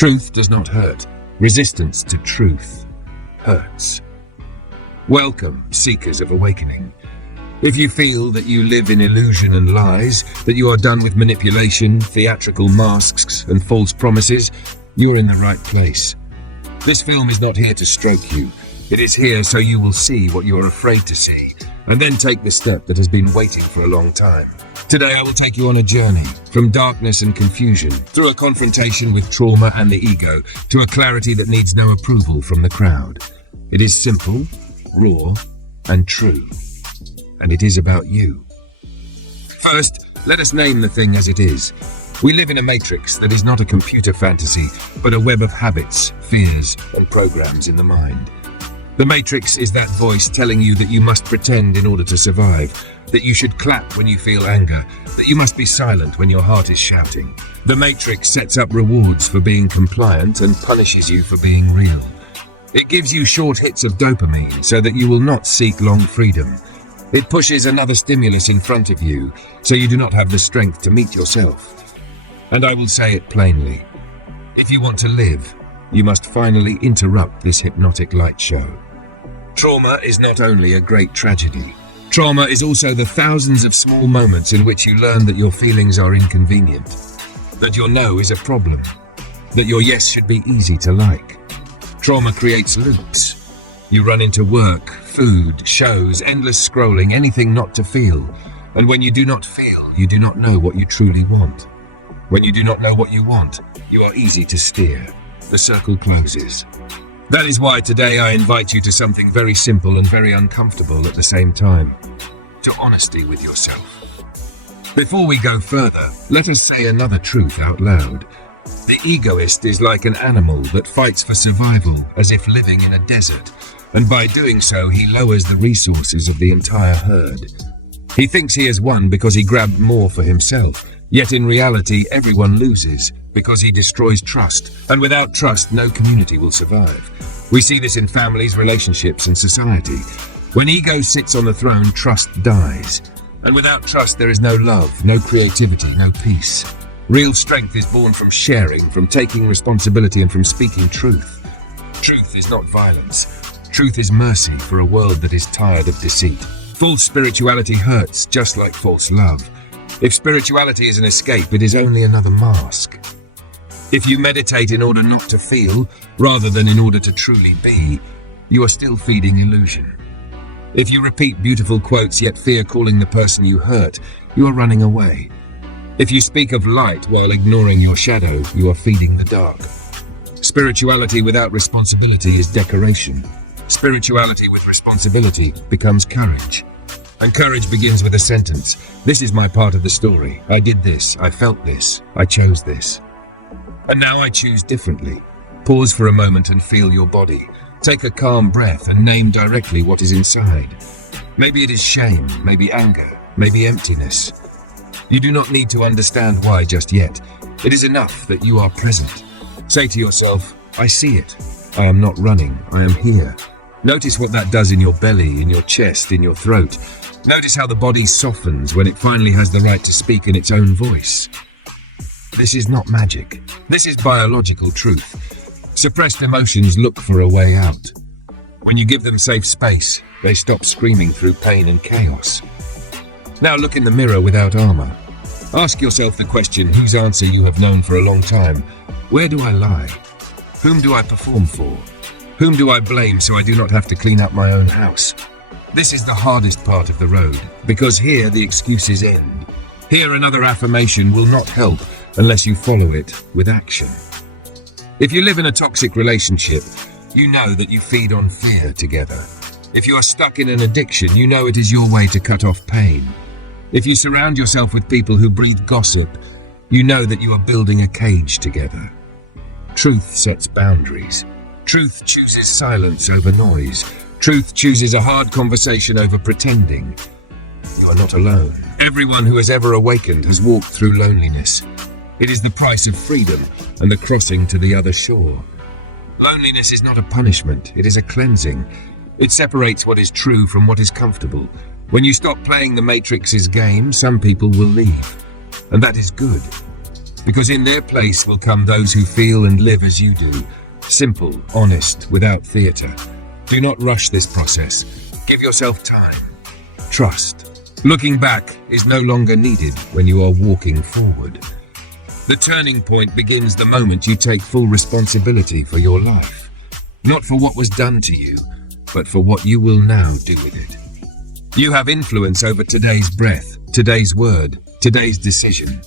Truth does not hurt. Resistance to truth hurts. Welcome, seekers of awakening. If you feel that you live in illusion and lies, that you are done with manipulation, theatrical masks, and false promises, you're in the right place. This film is not here to stroke you. It is here so you will see what you are afraid to see, and then take the step that has been waiting for a long time. Today I will take you on a journey, from darkness and confusion, through a confrontation with trauma and the ego, to a clarity that needs no approval from the crowd. It is simple, raw, and true. And it is about you. First, let us name the thing as it is. We live in a matrix that is not a computer fantasy, but a web of habits, fears, and programs in the mind. The matrix is that voice telling you that you must pretend in order to survive, that you should clap when you feel anger, that you must be silent when your heart is shouting. The matrix sets up rewards for being compliant and punishes you for being real. It gives you short hits of dopamine so that you will not seek long freedom. It pushes another stimulus in front of you so you do not have the strength to meet yourself. And I will say it plainly. If you want to live, you must finally interrupt this hypnotic light show. Trauma is not only a great tragedy. Trauma is also the thousands of small moments in which you learn that your feelings are inconvenient, that your no is a problem, that your yes should be easy to like. Trauma creates loops. You run into work, food, shows, endless scrolling, anything not to feel. And when you do not feel, you do not know what you truly want. When you do not know what you want, you are easy to steer. The circle closes. That is why today I invite you to something very simple and very uncomfortable at the same time. To honesty with yourself. Before we go further, let us say another truth out loud. The egoist is like an animal that fights for survival as if living in a desert, and by doing so he lowers the resources of the entire herd. He thinks he has won because he grabbed more for himself, yet in reality everyone loses because he destroys trust, and without trust no community will survive. We see this in families, relationships, and society. When ego sits on the throne, trust dies, and without trust there is no love, no creativity, no peace. Real strength is born from sharing, from taking responsibility, and from speaking truth. Truth is not violence. Truth is mercy for a world that is tired of deceit. False spirituality hurts just like false love. If spirituality is an escape, it is only another mask. If you meditate in order not to feel, rather than in order to truly be, you are still feeding illusion. If you repeat beautiful quotes yet fear calling the person you hurt, you are running away. If you speak of light while ignoring your shadow, you are feeding the dark. Spirituality without responsibility is decoration. Spirituality with responsibility becomes courage. And courage begins with a sentence. This is my part of the story. I did this. I felt this. I chose this. And now I choose differently. Pause for a moment and feel your body. Take a calm breath and name directly what is inside. Maybe it is shame, maybe anger, maybe emptiness. You do not need to understand why just yet. It is enough that you are present. Say to yourself, I see it. I am not running. I am here. Notice what that does in your belly, in your chest, in your throat. Notice how the body softens when it finally has the right to speak in its own voice. This is not magic. This is biological truth. Suppressed emotions look for a way out. When you give them safe space, they stop screaming through pain and chaos. Now look in the mirror without armor. Ask yourself the question whose answer you have known for a long time. Where do I lie? Whom do I perform for? Whom do I blame so I do not have to clean up my own house? This is the hardest part of the road, because here the excuses end. Here another affirmation will not help unless you follow it with action. If you live in a toxic relationship, you know that you feed on fear together. If you are stuck in an addiction, you know it is your way to cut off pain. If you surround yourself with people who breathe gossip, you know that you are building a cage together. Truth sets boundaries. Truth chooses silence over noise. Truth chooses a hard conversation over pretending. You are not alone. Everyone who has ever awakened has walked through loneliness. It is the price of freedom and the crossing to the other shore. Loneliness is not a punishment, it is a cleansing. It separates what is true from what is comfortable. When you stop playing the Matrix's game, some people will leave. And that is good. because in their place will come those who feel and live as you do. Simple, honest, without theatre. Do not rush this process. Give yourself time. Trust. Looking back is no longer needed when you are walking forward. The turning point begins the moment you take full responsibility for your life. Not for what was done to you, but for what you will now do with it. You have influence over today's breath, today's word, today's decision.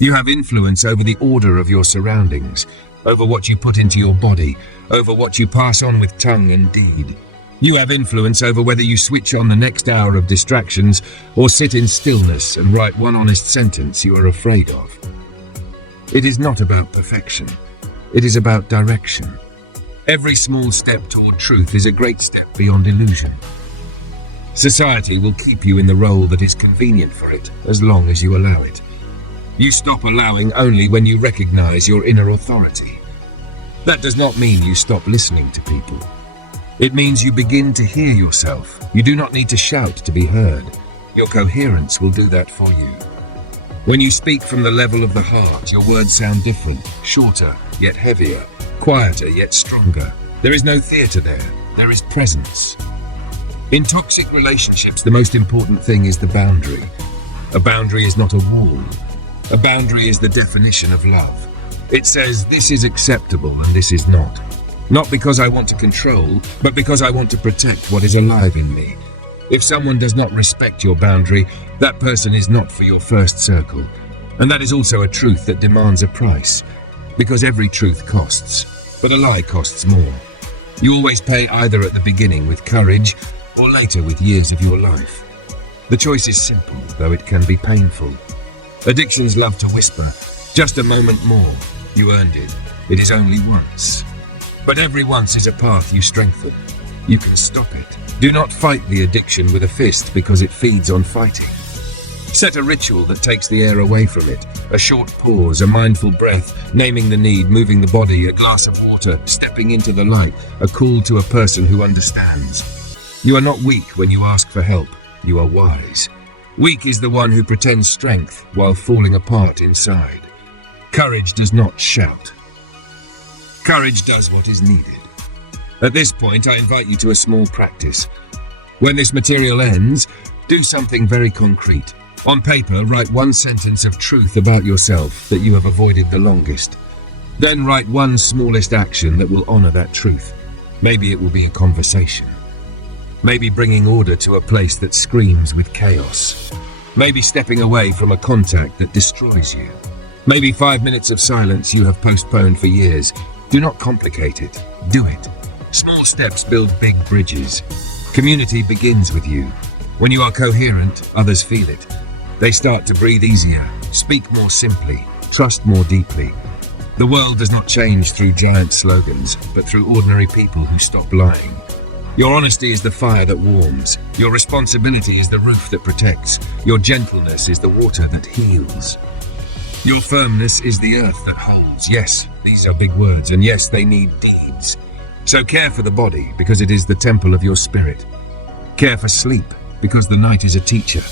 You have influence over the order of your surroundings, over what you put into your body, over what you pass on with tongue and deed. You have influence over whether you switch on the next hour of distractions or sit in stillness and write one honest sentence you are afraid of. It is not about perfection. It is about direction. Every small step toward truth is a great step beyond illusion. Society will keep you in the role that is convenient for it as long as you allow it. You stop allowing only when you recognize your inner authority. That does not mean you stop listening to people. It means you begin to hear yourself. You do not need to shout to be heard. Your coherence will do that for you. When you speak from the level of the heart, your words sound different, shorter yet heavier, quieter yet stronger. There is no theatre there. There is presence. In toxic relationships, the most important thing is the boundary. A boundary is not a wall. A boundary is the definition of love. It says this is acceptable and this is not. Not because I want to control, but because I want to protect what is alive in me. If someone does not respect your boundary, that person is not for your first circle. And that is also a truth that demands a price. Because every truth costs, but a lie costs more. You always pay either at the beginning with courage or later with years of your life. The choice is simple, though it can be painful. Addictions love to whisper, just a moment more. You earned it. It is only once. But every once is a path you strengthen. You can stop it. Do not fight the addiction with a fist because it feeds on fighting. Set a ritual that takes the air away from it. A short pause, a mindful breath, naming the need, moving the body, a glass of water, stepping into the light, a call to a person who understands. You are not weak when you ask for help. You are wise. Weak is the one who pretends strength while falling apart inside. Courage does not shout. Courage does what is needed. At this point, I invite you to a small practice. When this material ends, do something very concrete. On paper, write one sentence of truth about yourself that you have avoided the longest. Then write one smallest action that will honor that truth. Maybe it will be a conversation. Maybe bringing order to a place that screams with chaos. Maybe stepping away from a contact that destroys you. Maybe 5 minutes of silence you have postponed for years. Do not complicate it. Do it. Small steps build big bridges. Community begins with you. When you are coherent, others feel it. They start to breathe easier, speak more simply, trust more deeply. The world does not change through giant slogans, but through ordinary people who stop lying. Your honesty is the fire that warms. Your responsibility is the roof that protects. Your gentleness is the water that heals. Your firmness is the earth that holds. Yes, these are big words, and yes, they need deeds. So care for the body, because it is the temple of your spirit. Care for sleep, because the night is a teacher.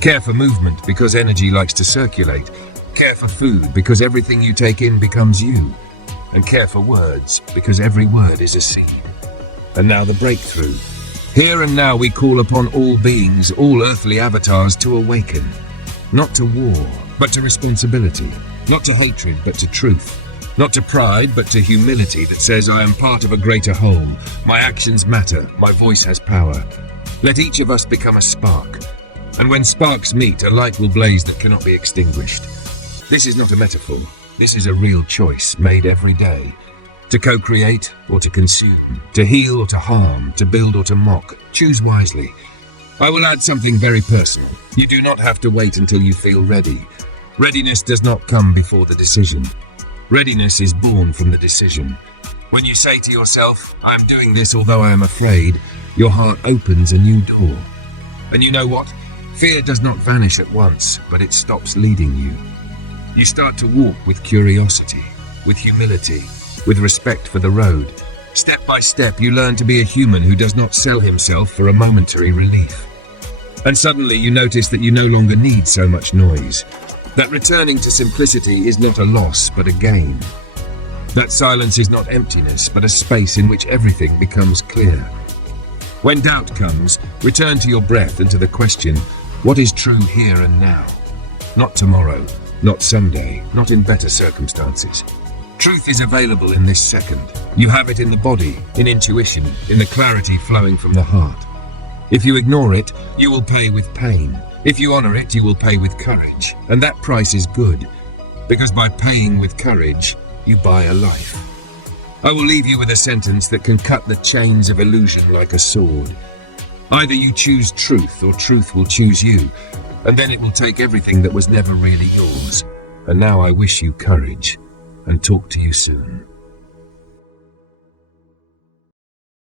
Care for movement, because energy likes to circulate. Care for food, because everything you take in becomes you. And care for words, because every word is a seed. And now the breakthrough. Here and now we call upon all beings, all earthly avatars to awaken. Not to war, but to responsibility. Not to hatred, but to truth. Not to pride, but to humility that says, I am part of a greater whole. My actions matter. My voice has power. Let each of us become a spark. And when sparks meet, a light will blaze that cannot be extinguished. This is not a metaphor. This is a real choice made every day. To co-create or to consume. To heal or to harm. To build or to mock. Choose wisely. I will add something very personal. You do not have to wait until you feel ready. Readiness does not come before the decision. Readiness is born from the decision. When you say to yourself, I am doing this although I am afraid, your heart opens a new door. And you know what? Fear does not vanish at once, but it stops leading you. You start to walk with curiosity, with humility, with respect for the road. Step by step, you learn to be a human who does not sell himself for a momentary relief. And suddenly you notice that you no longer need so much noise. That returning to simplicity is not a loss, but a gain. That silence is not emptiness, but a space in which everything becomes clear. When doubt comes, return to your breath and to the question, what is true here and now? Not tomorrow, not someday, not in better circumstances. Truth is available in this second. You have it in the body, in intuition, in the clarity flowing from the heart. If you ignore it, you will pay with pain. If you honor it, you will pay with courage. And that price is good, because by paying with courage, you buy a life. I will leave you with a sentence that can cut the chains of illusion like a sword. Either you choose truth or truth will choose you, and then it will take everything that was never really yours. And now I wish you courage, and talk to you soon.